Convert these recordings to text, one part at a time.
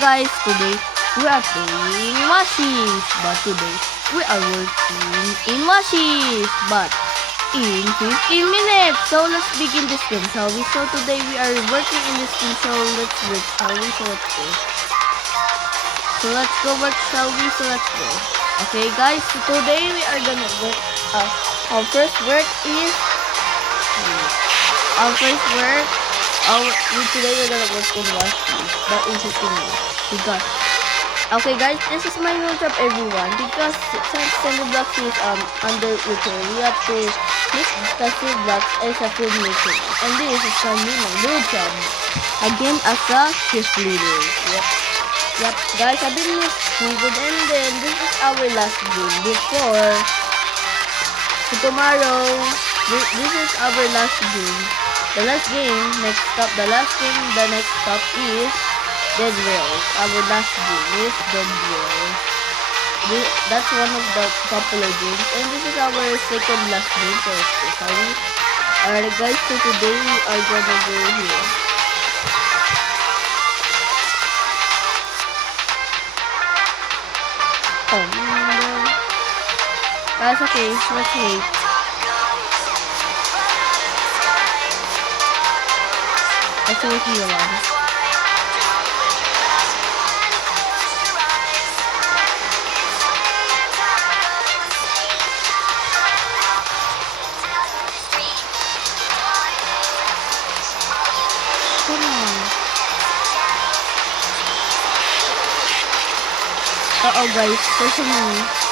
guys, today we are playing Washies, but today we are working in Washies, but in 15 minutes. So let's begin this game, shall we? So today we are working in this game, so let's work, shall we? So let's go. So let's go work, shall we? So let's go. Okay guys, so today we are gonna work, our first work is, today we're gonna work in Washies, but in 15 minutes. Because, okay guys, this is my new job everyone, because since Sandy Blocks is under repair, we have to make the field blocks as a field maintenance. And this is my new job. Again as a shift leader. Yep guys, I've been misleaded, and then this is our last game before. So tomorrow, this is our last game. The last game, the next stop is Dead Rails. Our last game is Dead Rails. That's one of the popular games, and this is our second last game for especially. Alright guys, so today we are gonna go here. Oh no. That's okay, let's wait. Let's wait here alone. Come on. Uh-oh guys, there's someone.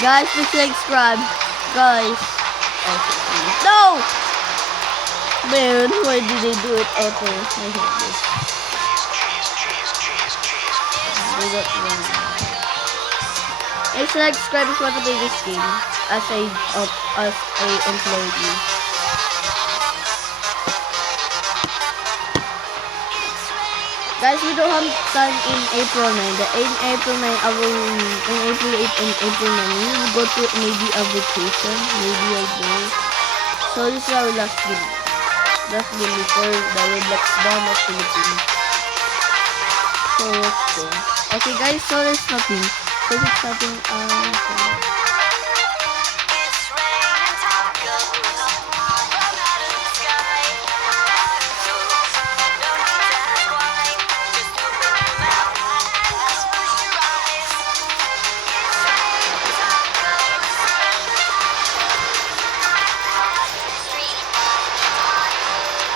Guys, please subscribe. Guys. Okay. No! Man, why did they do it? Okay, I hate this. Hey, subscribe if you want to play this game as a employee. Guys, we don't have time in April 9. In April 9, in April 8 and April 9, we will go to maybe a vacation. Maybe I go. So this is our last game. Last game before the Roblox ban of Philippines. So let's go. Okay guys, so there's nothing. So there's nothing, okay.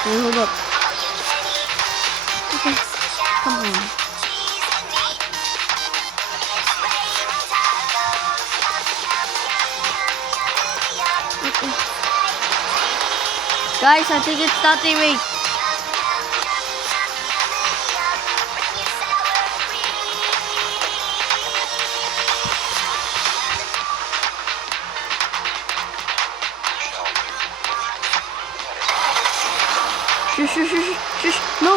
Wait, hold up. Okay, come on. Okay. Guys, I think it's starting. Wait. Shush. No,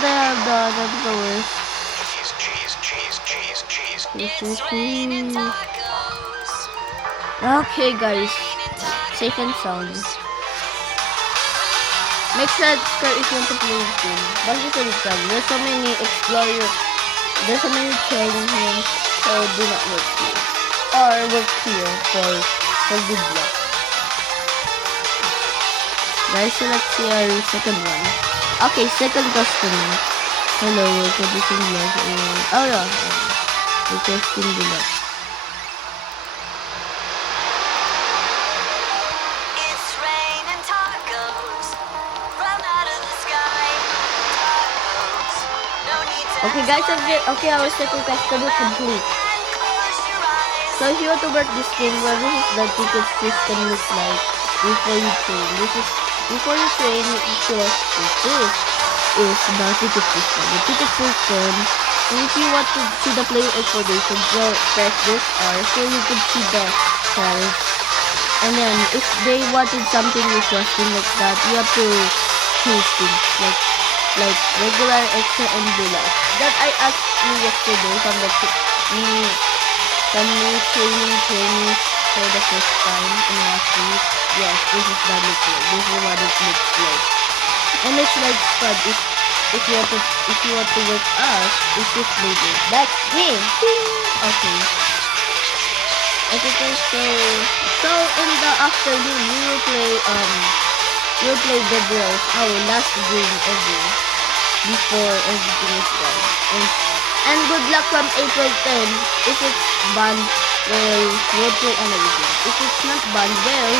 that's the worst. Cheese. Okay, guys, safe and sound. Make sure to subscribe if you want to play this game. But you can subscribe. There's so many explorers. There's so many training here, so do not work here. Or work here for good luck. Guys, so let's see our second one. Okay, second customer. Hello, we're producing vlog. Oh yeah, requesting vlog. It's raining tacos from out of the sky. Tacos, no need to Okay guys, okay, our second customer complete. close your eyes. So if you want to work this game, well, this is the ticket system looks like before you train. Before you train, this is the ticket system. The ticket system, and if you want to see the player information, press this R so you can see the cards. And then if they wanted something requesting like that, you have to two skins, like regular, extra, and deluxe. That I asked you yesterday from the from me training for the first time in last week. Yes, this is what it looks like. This is what it looks like. And it's like squad if you want to work us, it's just leader. That's me. Okay. Okay, so in the afternoon we'll play Dead Rise, our last game ever before everything is done. And good luck from April 10. If it's banned, well, we'll play another game. If it's not banned, well,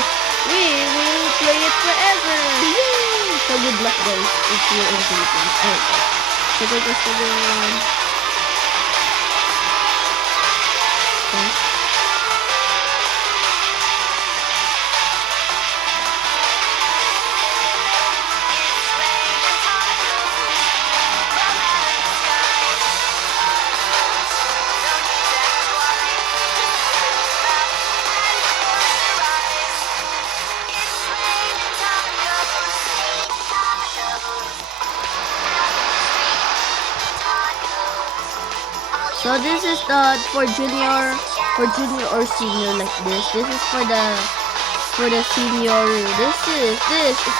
we will play it forever. Yay! So good luck, guys, if you're in Philippines. Okay. So take us to the okay. So this is the for junior or senior like this. This is for the senior. This is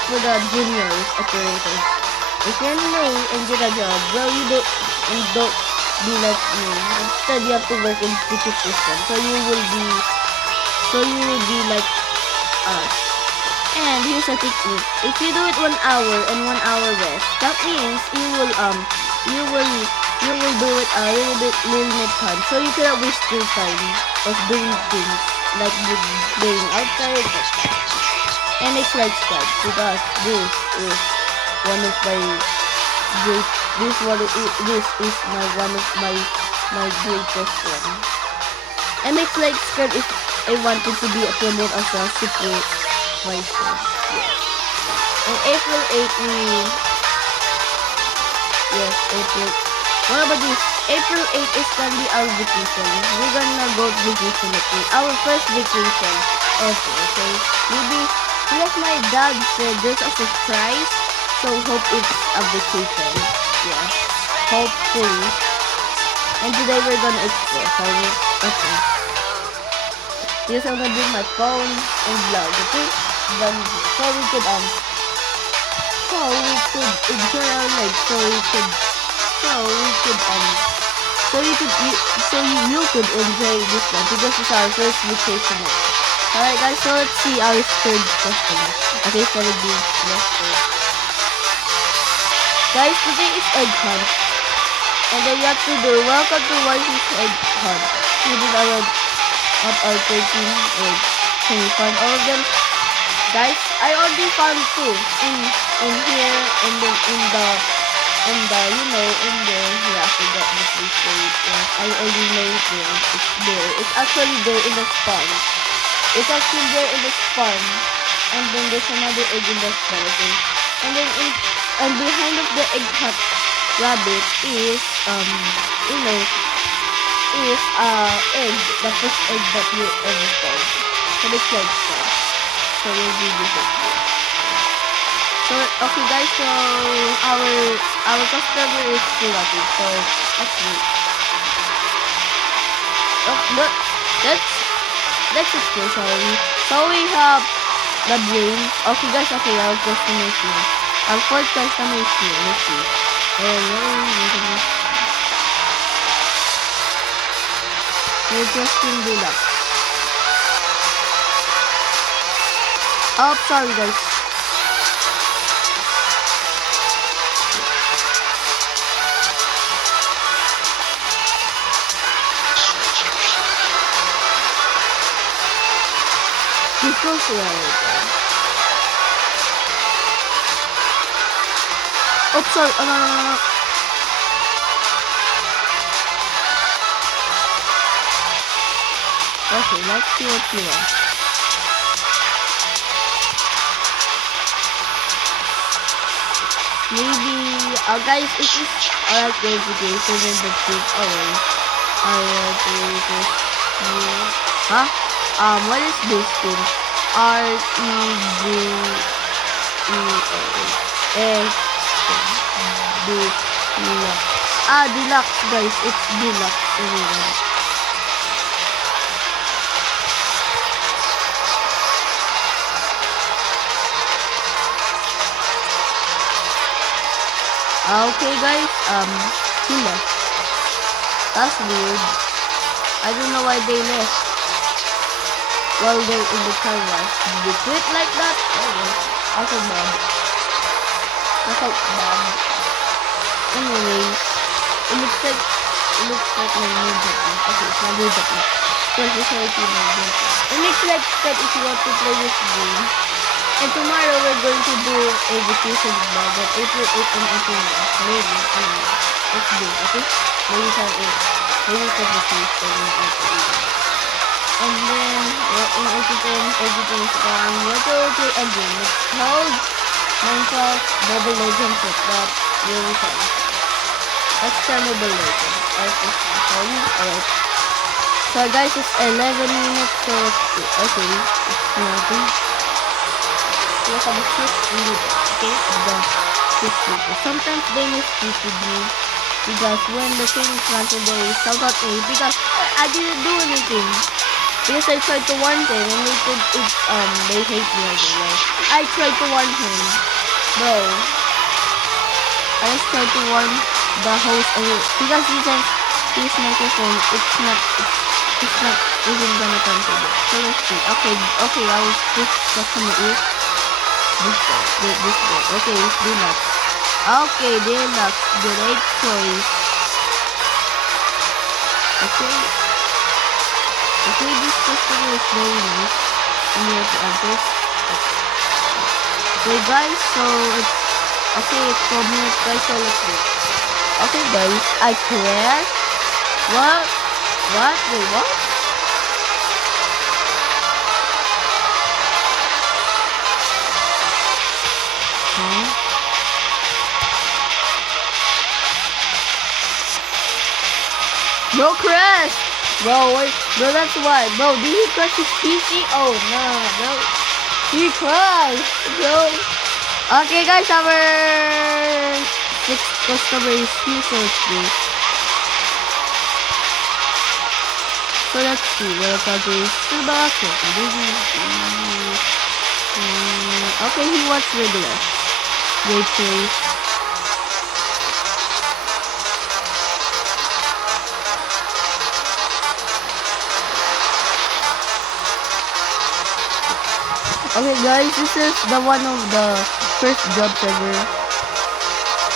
for the juniors operators. If you're new and get a job, well you don't be like me. Instead you have to work in ticket system. So you will be like us. And here's a technique. If you do it 1 hour and 1 hour rest, that means you will do it a little bit time. So you cannot waste your time of doing things like going outside. And it's like that because this is one of my great this is my one of my greatest one. And it's like scared if I wanted to be a promoted as a supervisor. Yes. On April 8 April. What about this? April 8 is gonna be our vacation. We're gonna go vacation again. Our first vacation ever, okay? Maybe because my dad said there's a surprise, so hope it's a vacation. Yeah. Hopefully. And today we're gonna explore. Okay. Because I'm gonna bring my phone and vlog, okay? Then so we could enjoy our life, so you could enjoy this one because it's our first vacation. Alright guys, so let's see our third customer. Okay, so let's do this first. Guys, today is egg hunt. And then you have to do welcome to Wisey's egg hunt. We did around up our 13 eggs. Can you find all of them? Guys, I already found 2 in here and then in the I forgot the place for it. I already know it there. It's there. It's actually there in the spawn. It's actually there in the spawn. And then there's another egg in the spawn, okay? And then and behind of the egg hut rabbit is egg, the first egg that you ever found. So let's like that. So we'll do this again. So okay guys, so our customer is still working, so let's wait. Oh, but let's explore, shall we? So we have the brain. Okay guys, okay, our customer is here. Our fourth customer is here. Let's see. We're just in deluxe. Oh, sorry guys. Because we are oh, sorry. No. Okay, let's see what you want. Maybe, guys, it is alright guys, okay, so then the trick away. Huh? What is this thing? R-E-G-E-A. Deluxe. Ah, deluxe guys. It's deluxe. Everyone. Okay guys, he left. That's weird. I don't know why they left. While they're in the car wash. Did they quit like that? Oh well. I felt bad. I felt bad. Anyways, it looks like my new button. Okay, it's my new button. Because it's already my new button. It makes like that if you want to play this game. And tomorrow we're going to do a vacation vlog at April 8th and April 9th. Maybe. Anyway, let's do it, okay? Maybe it's on 8th. Maybe it's on vacation in April 8th. And then, in April 10th, everything is gone. We're going to play a game. It's called Minecraft Mobile Legends with that really fun. Extra Mobile Legends. Alright. So guys, it's 11 minutes, so okay, it's nothing. Yes, I was just read it, okay? Sometimes they mistreat me because when the thing is planted, they shout at me because I didn't do anything. Because I tried to warn them and they hate me again. I tried to warn him, bro. I just tried to warn the host because he says his microphone, it's not even gonna come to it. So let's see. Okay, I will switch customer is. This guy. Okay, it's deluxe. Okay, deluxe. Great choice. Okay, this customer is very nice. And you have to address. Okay, guys, so it's 12 minutes, guys, so let's do it. Okay, guys, I care. What? Wait, what? Bro, crash! Bro, wait. Bro, that's why. Bro, did he crash his PC? Oh, no, bro. He crashed, bro. Okay, guys, our 6th customer is here, so it's good. So let's see. What about this? Okay, he wants regular. Great choice. Okay guys, this is the one of the first jobs ever.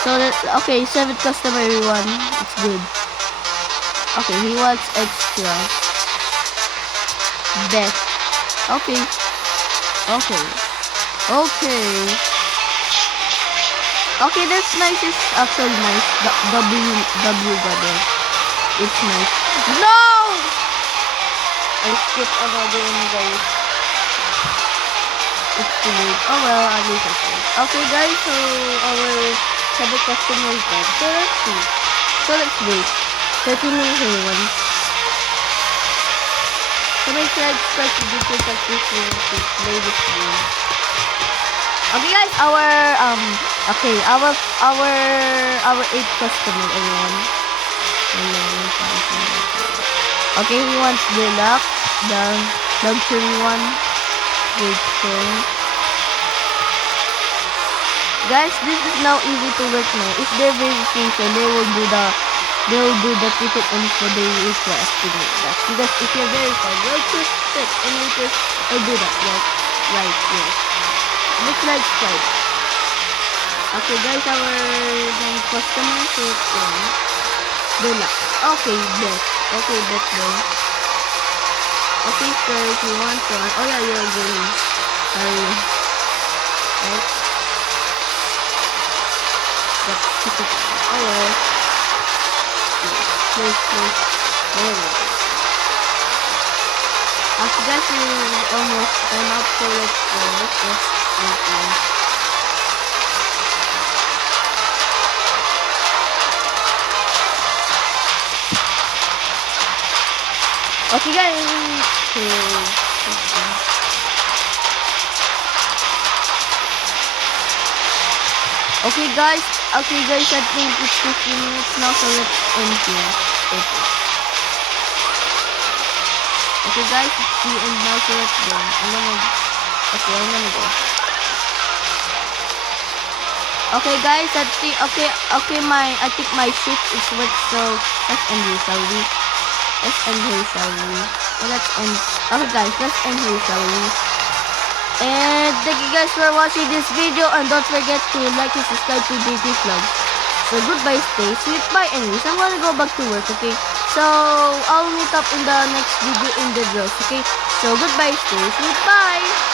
So okay, 7th customer everyone. It's good. Okay, he wants extra. Best. Okay. Okay, that's nice. It's actually nice. The W brother. It's nice. No! I skipped another one, guys. It's too late. Oh well, at least I tried. Okay guys, so our 7 customer is done. So let's see. So let's wait. 30 minutes everyone. So make sure to subscribe to YouTube to play this game. Okay guys, our 8th customer everyone. Okay, he wants deluxe, the luxury one. Good thing. Guys, this is now easy to work now. If they're verification, they will do the ticket info they request to do that. Because if you're verified, you'll just click and you just do that. Right, yes. Looks like Skype. Okay guys, our customer is deluxe. Okay, best. Okay, best though. Okay, sir, if you want to. Oh yeah, you're going. Sorry. Right? Yep, keep it. Oh well. Please. There we go. After that, we're almost done up, so let's go. Okay guys, Okay guys, I think it's 15 minutes now, so let's end here. Okay guys, it's the end now, so let's go. I'm gonna go. Okay guys, I think my shift is work, so let's end here, shall we? Okay guys, let's end here, shall we? And thank you guys for watching this video, and don't forget to like and subscribe to JT Vlogs. So goodbye, stay sweet, bye. Anyways, I'm gonna go back to work, okay? So I'll meet up in the next video in the drills, okay? So goodbye, stay sweet, bye.